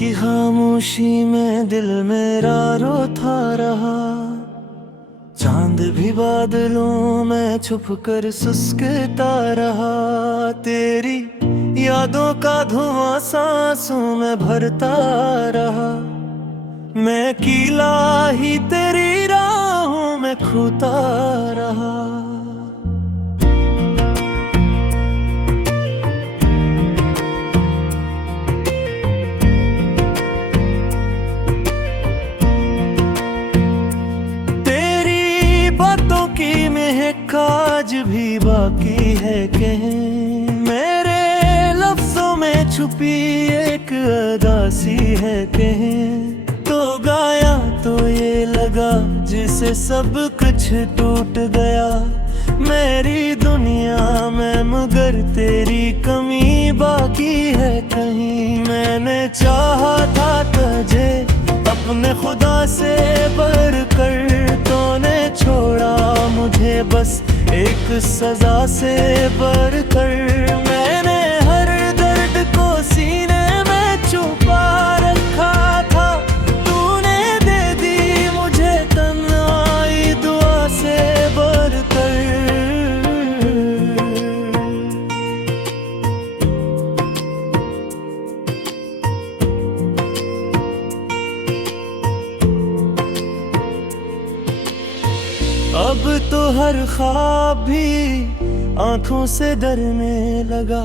की खामोशी में दिल मेरा रोता रहा। चांद भी बादलों में छुप कर सुस्कता रहा। तेरी यादों का धुआं सांसों में भरता रहा। मैं अकेला ही तेरी राहों में खोता रहा। आज भी बाकी है कहीं, मेरे लफ्जों में छुपी एक अदासी है कहीं। तो गाया तो ये लगा जिसे सब कुछ टूट गया मेरी दुनिया में, मगर तेरी कमी बाकी है कहीं। मैंने चाहा था तुझे अपने खुदा से बढ़कर, तूने छोड़ा मुझे बस एक सजा से बढ़कर। मैंने हर दर्द को सीने में छुपा रखा था, तूने दे दी मुझे तन्हाई दुआ से बढ़कर। अब तो हर ख्वाब भी आंखों से डरने लगा,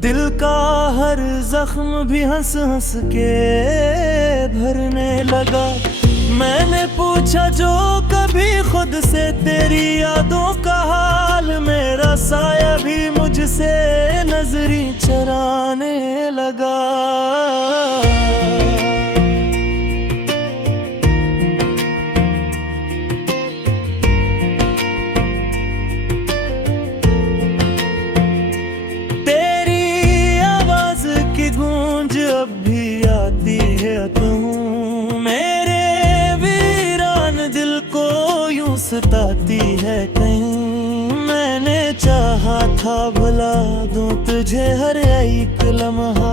दिल का हर जख्म भी हंस हंस के भरने लगा। मैंने पूछा जो कभी खुद से तेरी यादों का हाल, मेरा साया भी मुझसे नजरी चराने लगा। गूंज अब भी आती है तू मेरे वीरान दिल को यूं सताती है कहीं। मैंने चाहा था भुला दूं तुझे हर एक लम्हा,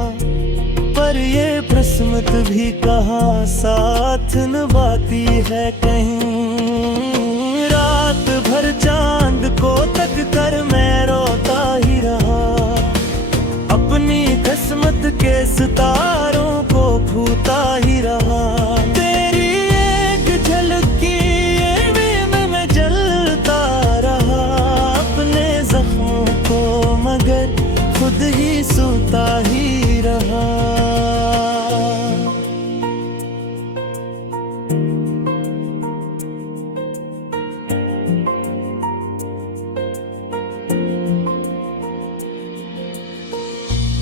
पर ये किस्मत भी कहाँ साथ निभाती है कहीं। रात भर चांद को तक कर मैं रोता ही रहा, अपनी किस्मत के सितारों को फूटा ही रहा। तेरी एक झलक की में जलता रहा, अपने जख्मों को मगर खुद ही सोता ही रहा।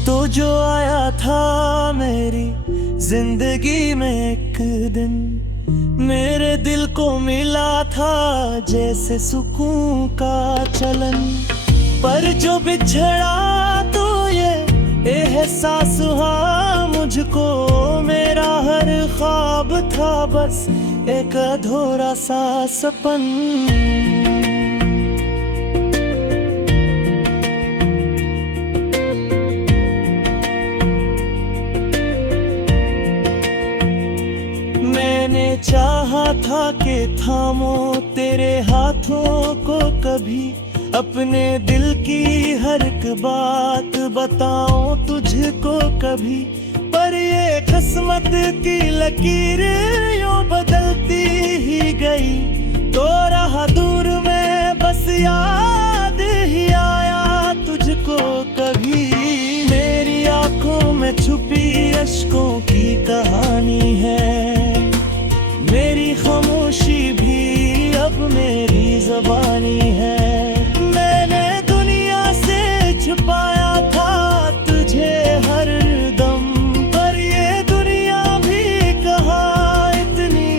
तो जो आया था मेरी जिंदगी में एक दिन, मेरे दिल को मिला था जैसे सुकून का चलन। पर जो बिछड़ा तो ये एहसास हुआ मुझको, मेरा हर ख्वाब था बस एक अधूरा सा सपन। चाहा था कि थामो तेरे हाथों को कभी, अपने दिल की हर एक बात बताऊं तुझको कभी। पर ये किस्मत की लकीर यूं बदलती ही गई, तो रहा दूर में बस याद ही आया तुझको कभी। मेरी आंखों में छुपी अश्कों की कहानी है, मेरी खामोशी भी अब मेरी ज़बानी है। मैंने दुनिया से छुपाया था तुझे हर दम, पर ये दुनिया भी कहाँ इतनी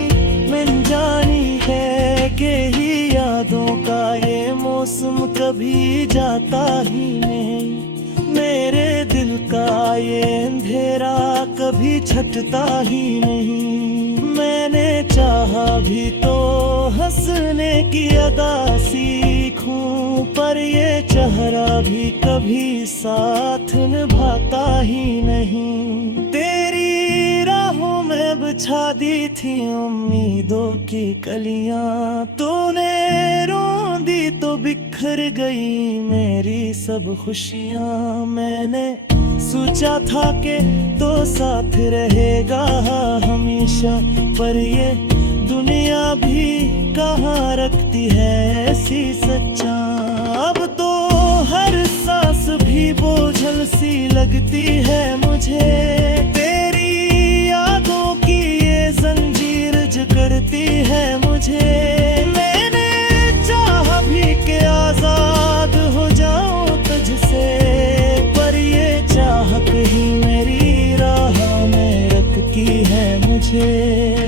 मिल जानी है कि ही यादों का ये मौसम कभी जाता ही नहीं। मेरे दिल का ये अंधेरा कभी छटता ही नहीं। मैंने चाहा भी तो हंसने की अदा सीखूं, पर पर ये चेहरा भी कभी साथ निभाता ही नहीं। तेरी राहों में बिछा दी थी उम्मीदों की कलियां, तूने रोंदी तो बिखर गई मेरी सब खुशियां। मैंने सोचा था कि तो साथ रहेगा हमेशा, पर ये दुनिया भी कहाँ रखती है ऐसी सच्चा। अब तो हर सांस भी बोझल सी लगती है मुझे, तेरी यादों की ये जंजीर करती है मुझे। मैंने चाहा भी कि आजाद हो जाऊं तुझसे, पर ये चाहत ही मेरी राह में रखती है मुझे।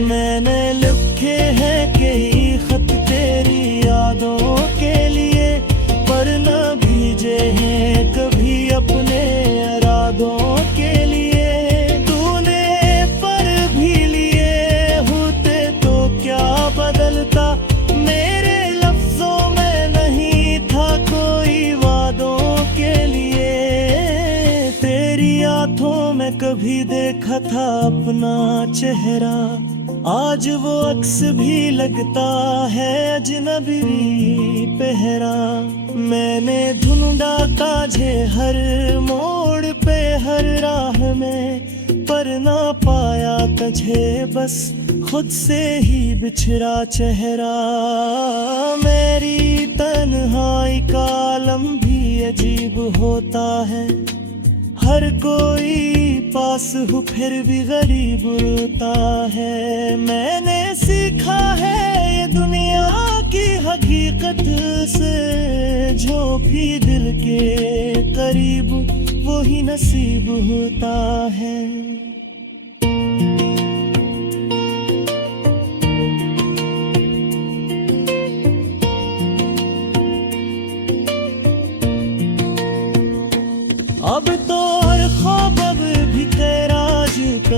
मैंने लिखे हैं कई खत तेरी यादों के लिए, पर न भेजे हैं कभी अपने इरादों के लिए। तूने पर भी लिए होते तो क्या बदलता, मेरे लफ्जों में नहीं था कोई वादों के लिए। तेरी आंखों में कभी देखा था अपना चेहरा, आज वो अक्स भी लगता है अजनबी पहरा। मैंने ढूंढा ताझे हर मोड़ पे हर राह में, पर ना पाया तुझे बस खुद से ही बिछड़ा चेहरा। मेरी तन्हाई का आलम भी अजीब होता है, हर कोई पास हो फिर भी गरीब होता है। मैंने सीखा है ये दुनिया की हकीकत से, जो भी दिल के करीब वो ही नसीब होता है। अब तो हर ख्वाब भी तेरा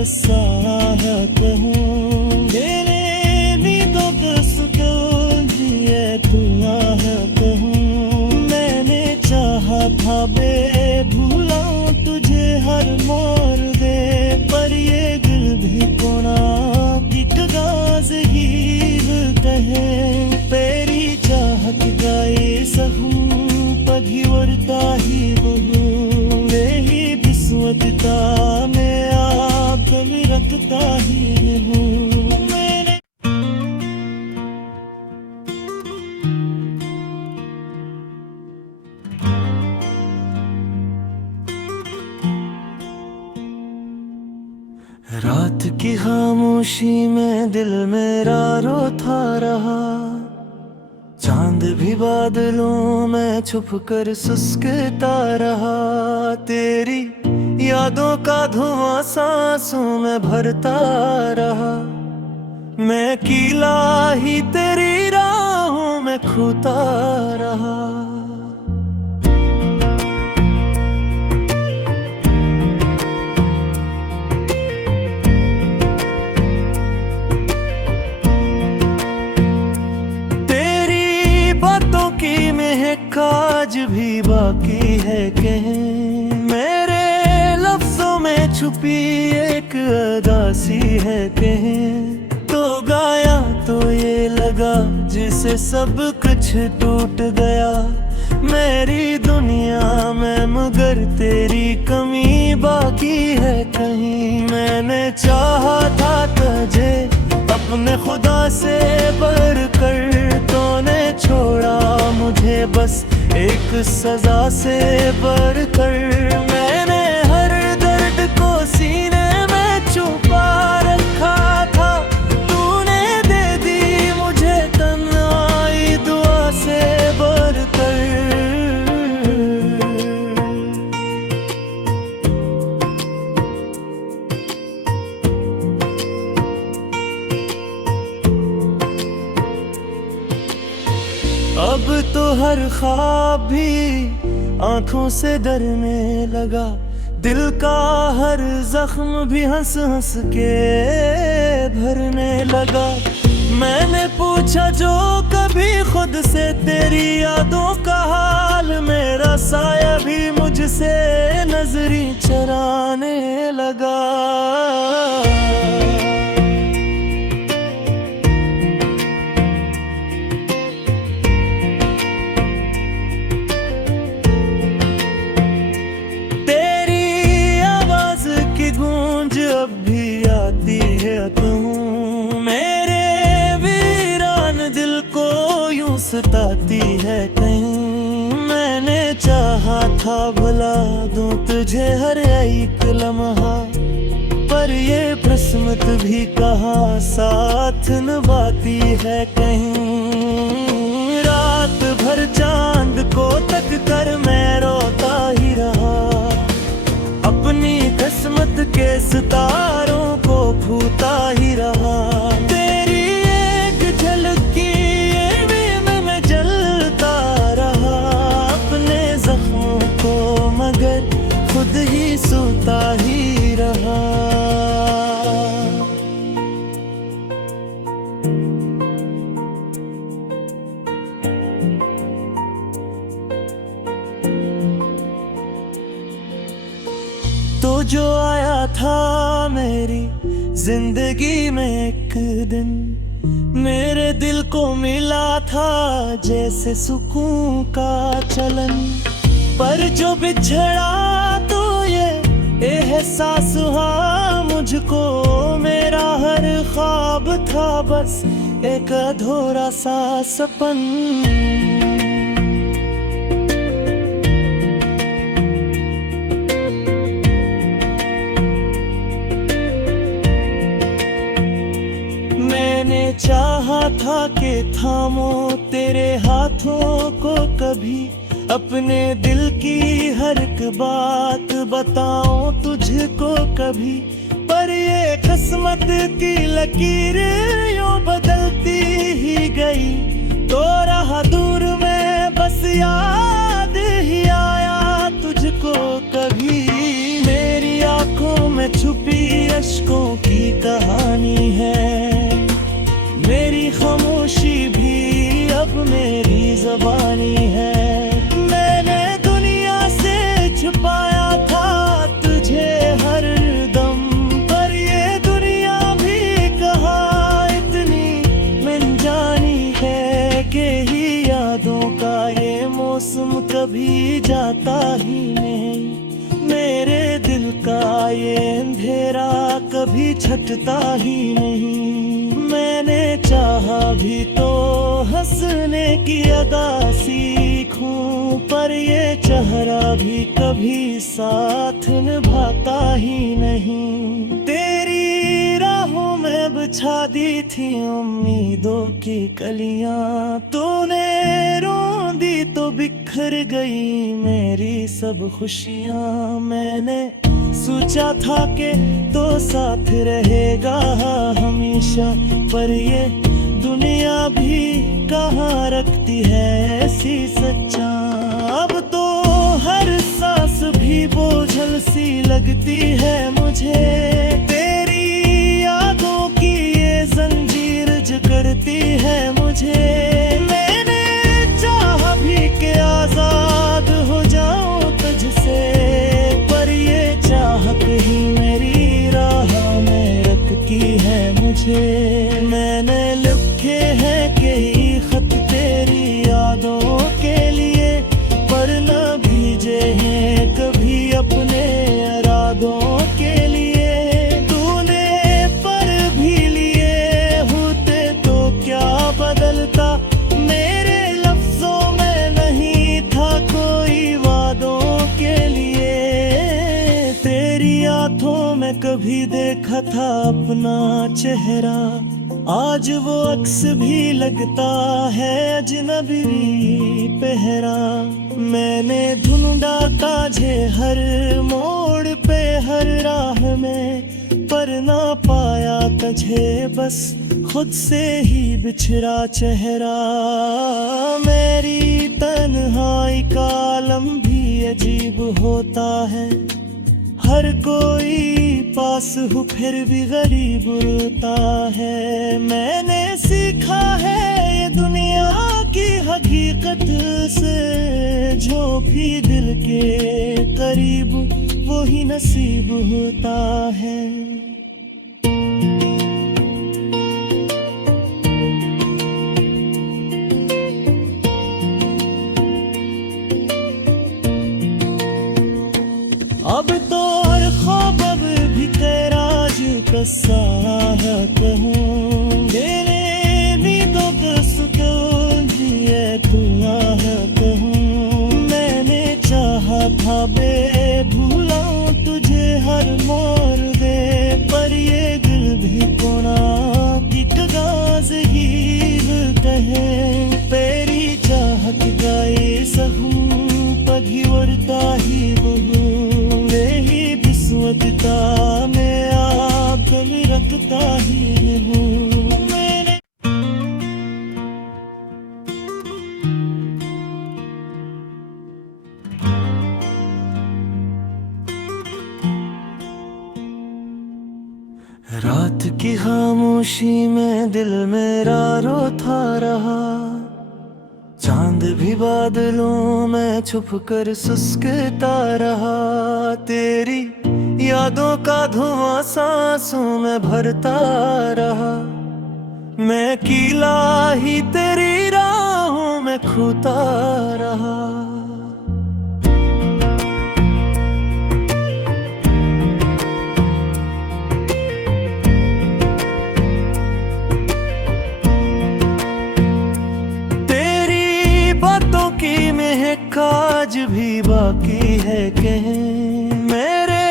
साथ हूँ, मेरे नींदों का सुकून दिए दुआत हूँ। मैंने चाहा था बेभूला तुझे हर मोड़ दे, पर ये दिल भी कोना की गाज़गीर कहे। तेरी चाहत का ये सहूं पधिवरता ही बहू, मेरी बिस्वतता में रखता ही हूँ मैंने। रात की खामोशी में दिल मेरा रोता रहा, चांद भी बादलों में छुप कर सुस्कता रहा। तेरी यादों का धुआं सांसों में भरता रहा, मैं अकेला ही तेरी राहों में खोता रहा। तेरी बातों की महक आज भी बाकी है कहीं, मेरे लफ्जों में छुपी एक अदासी है कहीं। तो गाया तो ये लगा जिसे सब कुछ टूट गया मेरी दुनिया में, मगर तेरी कमी बाकी है कहीं। मैंने चाहा था तुझे अपने खुदा से बढ़कर, तूने छोड़ा मुझे बस एक सजा से बढ़कर। मैंने हर दर्द को सीने में छुपा रखा था, तूने दे दी मुझे तन्हाई दुआ से बढ़कर। अब तो हर ख्वाब भी आंखों से डरने लगा, दिल का हर जख्म भी हंस हंस के भरने लगा। मैंने पूछा जो कभी खुद से तेरी यादों का हाल, मेरा साया भी मुझसे नजरी चराने लगा। तेरी आवाज की गूंज अब भी आती है तू मेरे दिल को यूं सताती है कहीं। मैंने चाहा था भुला दूं तुझे हर एक लम्हा, पर ये किस्मत भी कहाँ साथ निभाती है कहीं। रात भर चांद को तक कर मैं रोता ही रहा, अपनी किस्मत के सितारों को भूता ही रहा। खुद ही सोता ही रहा। तो जो आया था मेरी जिंदगी में एक दिन, मेरे दिल को मिला था जैसे सुकून का चलन। पर जो बिछड़ा तो ये एहसास हुआ मुझको, मेरा हर ख्वाब था बस एक अधूरा सा सपन। मैंने चाहा था कि थामो तेरे हाथों को कभी, अपने दिल की हर एक बात बताऊं तुझको कभी। पर ये किस्मत की लकीर यूं बदलती ही गई, तो रहा दूर में बस याद ही आया तुझको कभी। मेरी आंखों में छुपी अश्कों की कहानी है, मेरी खामोशी भी अब मेरी ज़बानी है। छुपाया था तुझे हर दम, पर ये दुनिया भी कहाँ इतनी मिल जानी है कि ही यादों का ये मौसम कभी जाता ही नहीं। मेरे दिल का ये अंधेरा कभी छटता ही नहीं। मैंने चाहा भी तो हंसने की अदा सीखूं, पर ये चेहरा भी कभी साथ निभाता ही नहीं। तेरी राहों में बिछा दी थी उम्मीदों की कलियां, तूने रोंदी तो बिखर गई मेरी सब खुशियां। मैंने सोचा था कि तो साथ रहेगा हमेशा, पर ये दुनिया भी कहाँ रखती है ऐसी सच्चा। अब तो हर सांस भी बोझल सी लगती है मुझे, तेरी यादों की ये जंजीर जकड़ती है मुझे। मैंने चाहा भी कि आजाद हो जाऊं तुझसे, पर ये चाहत ही मेरी राह में रखती है मुझे। मैंने लिखे हैं कई खत तेरी यादों के लिए, पर न भेजे हैं कभी अपने इरादों के लिए। तूने पर भी लिए होते तो क्या बदलता, मेरे लफ्जों में नहीं था कोई वादों के लिए। तेरी आंखों में कभी देखा था अपना चेहरा, आज वो अक्स भी लगता है अजनबी पहरा। मैंने ढूंढा तुझे हर मोड़ पे हर राह में, पर ना पाया तुझे बस खुद से ही बिछड़ा चेहरा। मेरी तन्हाई का आलम भी अजीब होता है, हर कोई पास हो फिर भी गरीब होता है। मैंने भी दिल के करीब वो ही नसीब होता है। अब तो हर ख्वाब अब भी तेराज का साहत हूँ, मेरे नींदों का सुकून जिए दुआहत हूँ। मैंने चाहा था बेभूलाऊं तुझे हर मोड़ दे, पर ये दिल भी कोना की गाज़गीर कहे। तेरी चाहत का ये सहूं पगिवरता ही बहू, किस्मत में आकर रखता ही हूँ मैंने। रात की खामोशी में दिल मेरा रोता रहा, चांद भी बादलों में छुप कर सुस्कता रहा। तेरी यादों का धुआं सांसों में भरता रहा, मैं अकेला ही तेरी राहों में खोता रहा। तेरी बातों की महक आज भी बाकी है कहीं, मेरे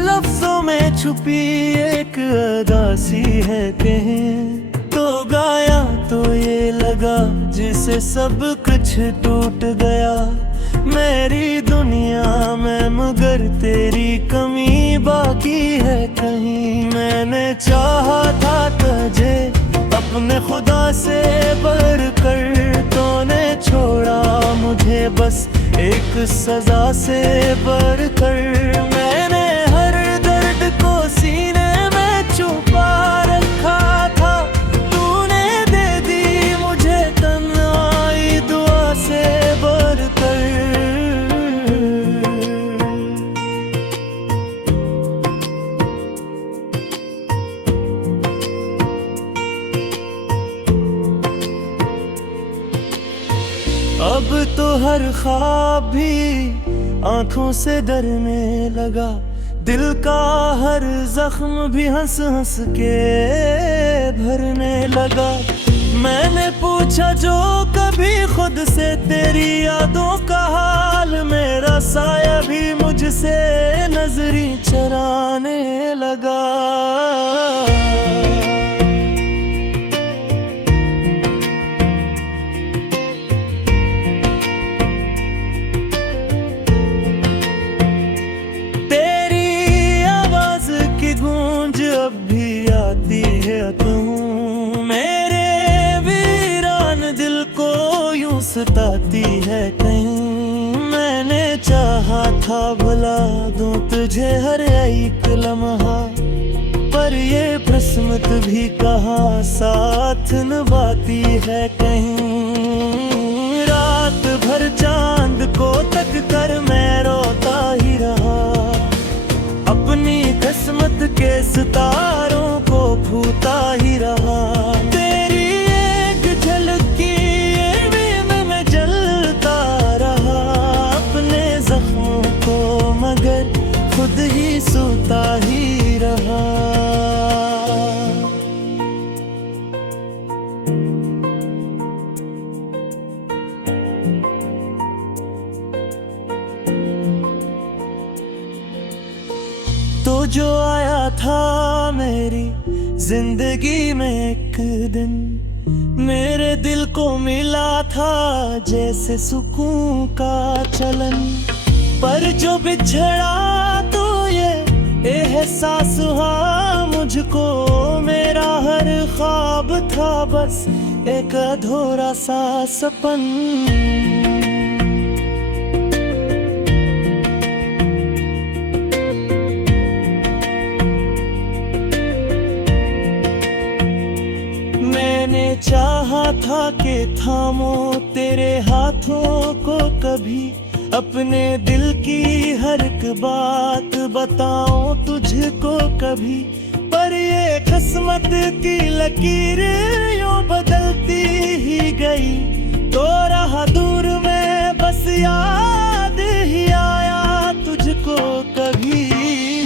लफ्ज़ों में छुपी एक अदासी है कहीं। तो गाया तो ये लगा जिसे सब कुछ टूट गया मेरी दुनिया में, मगर तेरी कमी बाकी है कहीं। मैंने चाहा था तुझे अपने खुदा से बढ़कर, तूने छोड़ा मुझे बस एक सजा से बढ़कर। मैंने हर दर्द को सीने में छुपा रखा था, तूने दे दी मुझे तन्हाई दुआ से बढ़कर। अब तो हर ख्वाब भी आंखों से डरने लगा, दिल का हर जख्म भी हंस हंस के भरने लगा। मैंने पूछा जो कभी खुद से तेरी यादों का हाल, मेरा साया भी मुझसे नजरी चराने लगा। गूंज अब भी आती है तू, मेरे वीरान दिल को यूं सताती है कहीं। मैंने चाहा था भुला दूं तुझे हर एक लम्हा, पर ये किस्मत भी कहाँ साथ निभाती है कहीं। रात भर चांद को तक कर मैं रोता ही रहा, अपनी किस्मत के सितारों को फूटा ही रहा। तेरी एक झलक की में जलता रहा, अपने जख्मों को मगर खुद ही सोता ही रहा। तो जो आया था मेरी जिंदगी में एक दिन, मेरे दिल को मिला था जैसे सुकून का चलन। पर जो बिछड़ा तो ये एहसास हुआ मुझको, मेरा हर ख्वाब था बस एक अधूरा सा सपन। चाहा था कि थामो तेरे हाथों को कभी, अपने दिल की हर एक बात बताऊं तुझको कभी, पर ये किस्मत की लकीर यूं बदलती ही गई। तो रहा दूर में बस याद ही आया तुझको कभी।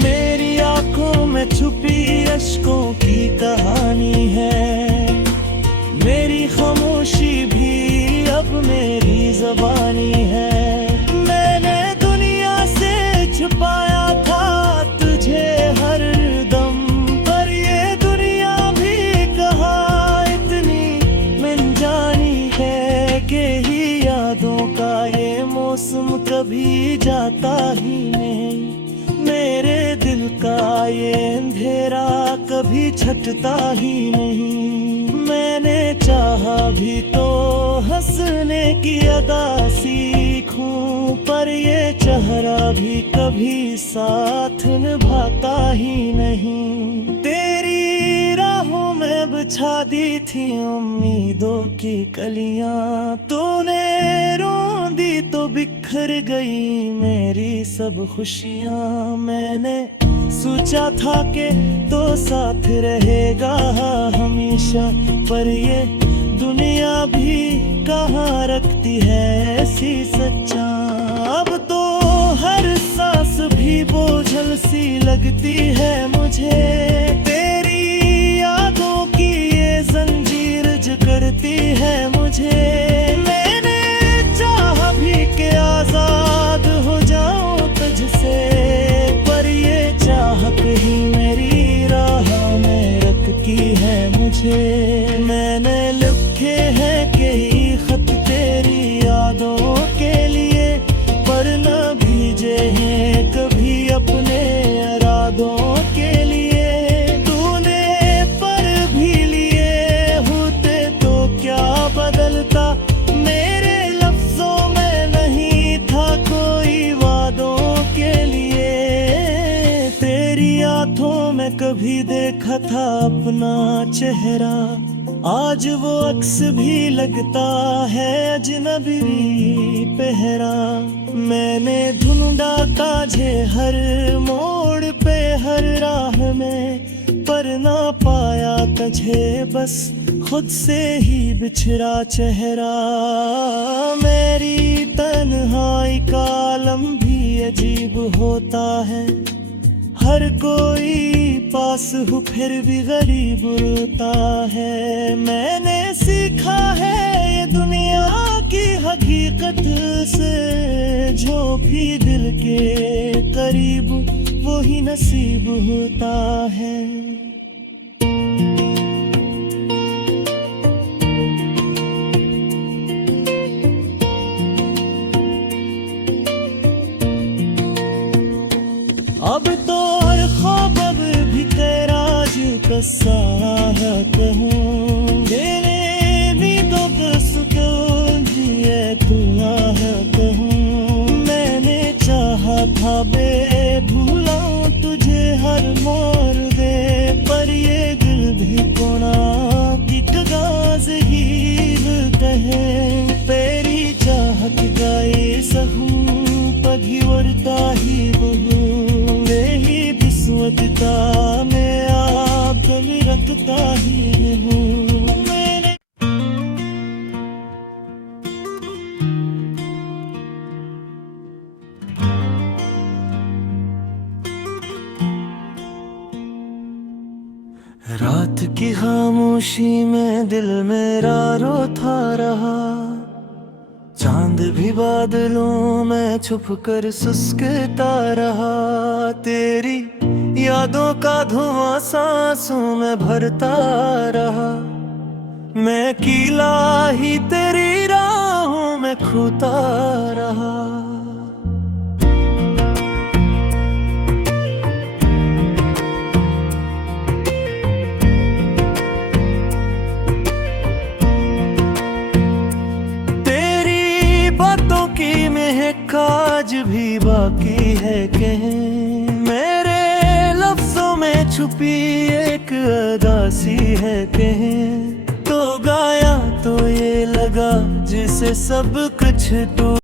मेरी आंखों में छुपी अश्कों की कहानी है, मेरी खामोशी भी अब मेरी ज़बानी है। मैंने दुनिया से छुपाया था तुझे हर दम, पर ये दुनिया भी कहाँ इतनी मिल जानी है कि ही यादों का ये मौसम कभी जाता ही नहीं। मेरे दिल का ये अंधेरा कभी छटता ही नहीं। मैंने चाहा भी तो हंसने की अदा सीखूं, पर ये चेहरा भी कभी साथ निभाता ही नहीं। तेरी राहों में बिछा दी थी उम्मीदों की कलियां, तूने रोंदी तो बिखर गई मेरी सब खुशियां। मैंने सोचा था कि तो साथ रहेगा हमेशा, पर ये दुनिया भी कहाँ रखती है ऐसी सच्चा। अब तो हर सांस भी बोझल सी लगती है मुझे, तेरी यादों की ये जंजीर जो करती है मुझे। मैंने चाहा भी कि आजाद हो जाऊं तुझसे, पर ये चाहत ही मेरी राह में रखती है मुझे। मैंने लिखे हैं कई खत तेरी यादों के लिए, पर न भेजे हैं कभी अपने इरादों के लिए। तूने पर भी लिए होते तो क्या बदलता, मेरे लफ्जों में नहीं था कोई वादों के लिए। तेरी आंखों में कभी देखा था अपना चेहरा, आज वो अक्स भी लगता है अजनबी पहरा। मैंने ढूंढा तुझे हर मोड़ पे हर राह में, पर ना पाया तुझे बस खुद से ही बिछड़ा चेहरा। मेरी तन्हाई का आलम भी अजीब होता है, हर कोई पास हो फिर भी गरीब होता है। मैंने सीखा है ये दुनिया की हकीकत से, जो भी दिल के करीब वो ही नसीब होता है। अब तो हर ख्वाब भी तेरा साहत हूँ, मेरे नींदों का सुकून दिए तू आहत हूँ। मैंने चाहा था बेभूलाऊं तुझे हर मोड़ दे, पर ये दिल भी कोना की कागज ही कहे। तेरी चाहत का ये सहूं पगिवरता ही बहू, यही किस्मत का मैं कभी रखता ही हूँ। मैंने रात की खामोशी में दिल मेरा रोता रहा, चांद भी बादलों में छुप कर सुस्कता रहा। तेरी यादों का धुआं सांसों में भरता रहा, मैं अकेला ही तेरी राहों में खोता रहा। तेरी बातों की महक आज भी बाकी है कहीं, मेरे लफ्जों में छुपी एक अदासी है कहीं। तो गाया तो ये लगा जिसे सब कुछ टूट